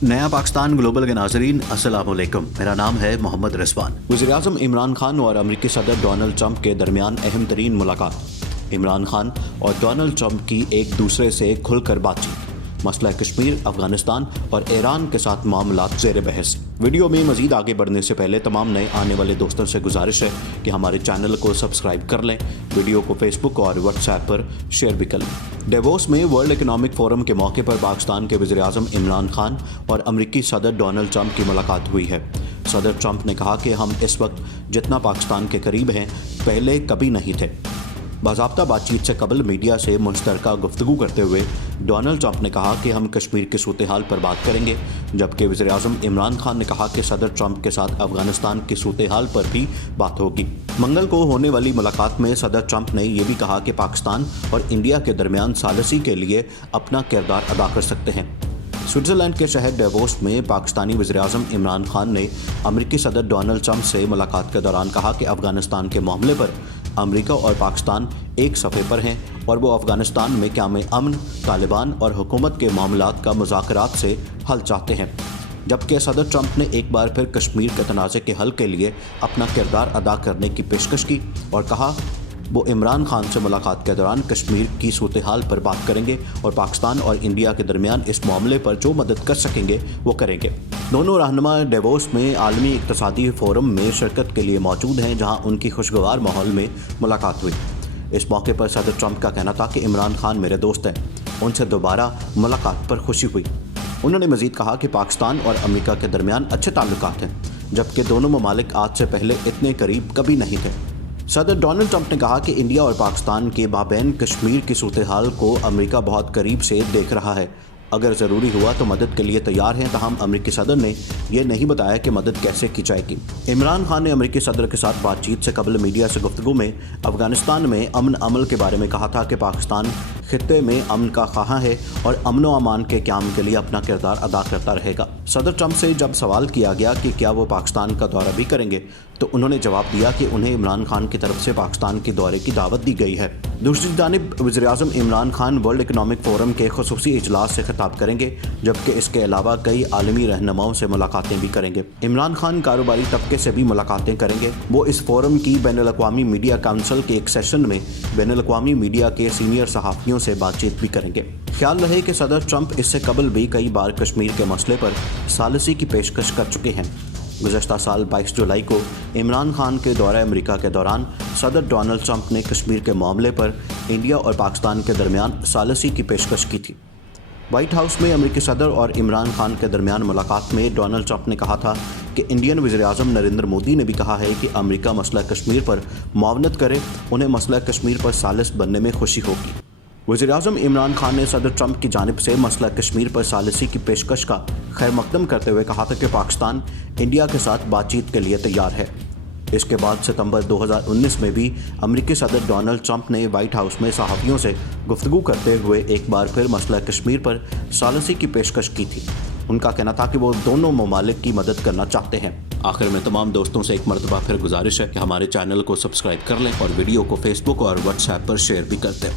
नया पाकिस्तान ग्लोबल के नाजरीन अस्सलाम वालेकुम। मेरा नाम है मोहम्मद रिजवान। वज़ीर-ए-आज़म इमरान खान और अमेरिकी सदर डोनाल्ड ट्रंप के दरमियान अहम तरीन मुलाकात। इमरान खान और डोनाल्ड ट्रंप की एक दूसरे से खुलकर बातचीत। मसला कश्मीर, अफगानिस्तान और ईरान के साथ मामलात ज़ेर बहस। वीडियो में मज़ीद आगे बढ़ने से पहले तमाम नए आने वाले दोस्तों से गुजारिश है कि हमारे चैनल को सब्सक्राइब कर लें, वीडियो को फेसबुक और व्हाट्सएप पर शेयर भी कर लें। डेवोस में वर्ल्ड इकनॉमिक फोरम के मौके पर पाकिस्तान के वज़ीर-ए-आज़म इमरान खान और अमेरिकी सदर डोनाल्ड ट्रंप की मुलाकात हुई है। सदर ट्रंप ने कहा कि हम इस वक्त जितना पाकिस्तान के करीब हैं, पहले कभी नहीं थे। बाज़ाब्ता बातचीत से कबल मीडिया से मुश्तरका गुफ्तगू करते हुए डोनाल्ड ट्रंप ने कहा कि हम कश्मीर की सूरत हाल पर बात करेंगे, जबकि वज़ीर-ए-आज़म इमरान खान ने कहा कि सदर ट्रंप के साथ अफगानिस्तान की सूरत हाल पर भी बात होगी। मंगल को होने वाली मुलाकात में सदर ट्रंप ने यह भी कहा कि पाकिस्तान और इंडिया के दरमियान सालसी के लिए अपना किरदार अदा कर सकते हैं। स्विट्ज़रलैंड के शहर डेवोस में पाकिस्तानी वज़ीर-ए-आज़म इमरान खान ने अमेरिकी सदर डोनाल्ड ट्रंप से मुलाकात के दौरान कहा कि अफगानिस्तान के मामले पर अमेरिका और पाकिस्तान एक सफ़े पर हैं और वो अफगानिस्तान में क़याम अमन, तालिबान और हुकूमत के मामलात का मुज़ाकरात से हल चाहते हैं। जबकि सदर ट्रंप ने एक बार फिर कश्मीर के तनाज़े के हल के लिए अपना किरदार अदा करने की पेशकश की और कहा वो इमरान खान से मुलाकात के दौरान कश्मीर की सूरत हाल पर बात करेंगे और पाकिस्तान और इंडिया के दरमियान इस मामले पर जो मदद कर सकेंगे वो करेंगे। दोनों रहनुमा डेवोस में आलमी इक़्तिसादी फोरम में शिरकत के लिए मौजूद हैं, जहां उनकी खुशगवार माहौल में मुलाकात हुई। इस मौके पर सदर ट्रंप का कहना था कि इमरान खान मेरे दोस्त हैं, उनसे दोबारा मुलाकात पर खुशी हुई। उन्होंने मज़ीद कहा कि पाकिस्तान और अमेरिका के दरमियान अच्छे ताल्लुकात हैं, जबकि दोनों ममालिक आज से पहले इतने करीब कभी नहीं थे। सदर डोनाल्ड ट्रंप ने कहा कि इंडिया और पाकिस्तान के माबैन कश्मीर की सूरत हाल को अमेरिका बहुत करीब से देख रहा है, अगर ज़रूरी हुआ तो मदद के लिए तैयार हैं। तमाम अमेरिकी सदर ने यह नहीं बताया कि मदद कैसे की जाएगी। इमरान खान ने अमेरिकी सदर के साथ बातचीत से कबल मीडिया से गुफ्तगू में अफगानिस्तान में अमन अमल के बारे में कहा था कि पाकिस्तान खित्ते में अमन का ख्वाह है और अमन व अमान के क़याम के लिए अपना किरदार अदा करता रहेगा। सदर ट्रंप से जब सवाल किया गया कि क्या वो पाकिस्तान का दौरा भी करेंगे, तो उन्होंने जवाब दिया कि उन्हें इमरान खान की तरफ से पाकिस्तान के दौरे की दावत दी गई है। दूसरी जानिब वज़ीर-ए-आज़म Imran Khan world economic forum के खुसूसी इजलास से खिताब करेंगे, जबकि इसके अलावा कई आलमी रहनुमाओं से मुलाकातें भी करेंगे। इमरान खान कारोबारी तबके से भी मुलाकातें करेंगे। वो इस फोरम की बैनुल-अक़वामी मीडिया काउंसिल के एक सेशन में बैनुल-अक़वामी मीडिया के सीनियर सहाफ़ियों से बातचीत भी करेंगे। ख्याल रहे कि सदर ट्रंप इससे कबल भी कई बार कश्मीर के मसले पर सालसी की पेशकश कर चुके हैं। गुज़श्ता साल 22 जुलाई को इमरान खान के दौरे अमेरिका के दौरान सदर डोनाल्ड ट्रंप ने कश्मीर के मामले पर इंडिया और पाकिस्तान के दरमियान सालसी की पेशकश की थी। व्हाइट हाउस में अमेरिकी सदर और इमरान खान के दरमियान मुलाकात में डोनाल्ड ट्रंप ने कहा था कि इंडियन वज़ीर-ए-आज़म नरेंद्र मोदी ने भी कहा है कि अमेरिका मसला कश्मीर पर मुआवनत करे, उन्हें मसला कश्मीर पर सालिस बनने में खुशी होगी। वज़ीर-ए-आज़म इमरान खान ने सदर ट्रंप की जानिब से मसला कश्मीर पर सालिसी की पेशकश का खैर मकदम करते हुए कहा था कि पाकिस्तान इंडिया के साथ बातचीत के लिए तैयार है। इसके बाद सितंबर 2019 में भी अमेरिकी सदर डोनाल्ड ट्रंप ने व्हाइट हाउस में सहाफ़ियों से गुफ्तगू करते हुए एक बार फिर मसला कश्मीर पर सालिसी की पेशकश की थी। उनका कहना था कि वो दोनों ममालिक की मदद करना चाहते हैं। आखिर में तमाम दोस्तों से एक मरतबा फिर गुजारिश है कि हमारे चैनल को सब्सक्राइब कर लें और वीडियो को फेसबुक और व्हाट्सएप पर शेयर भी कर दें।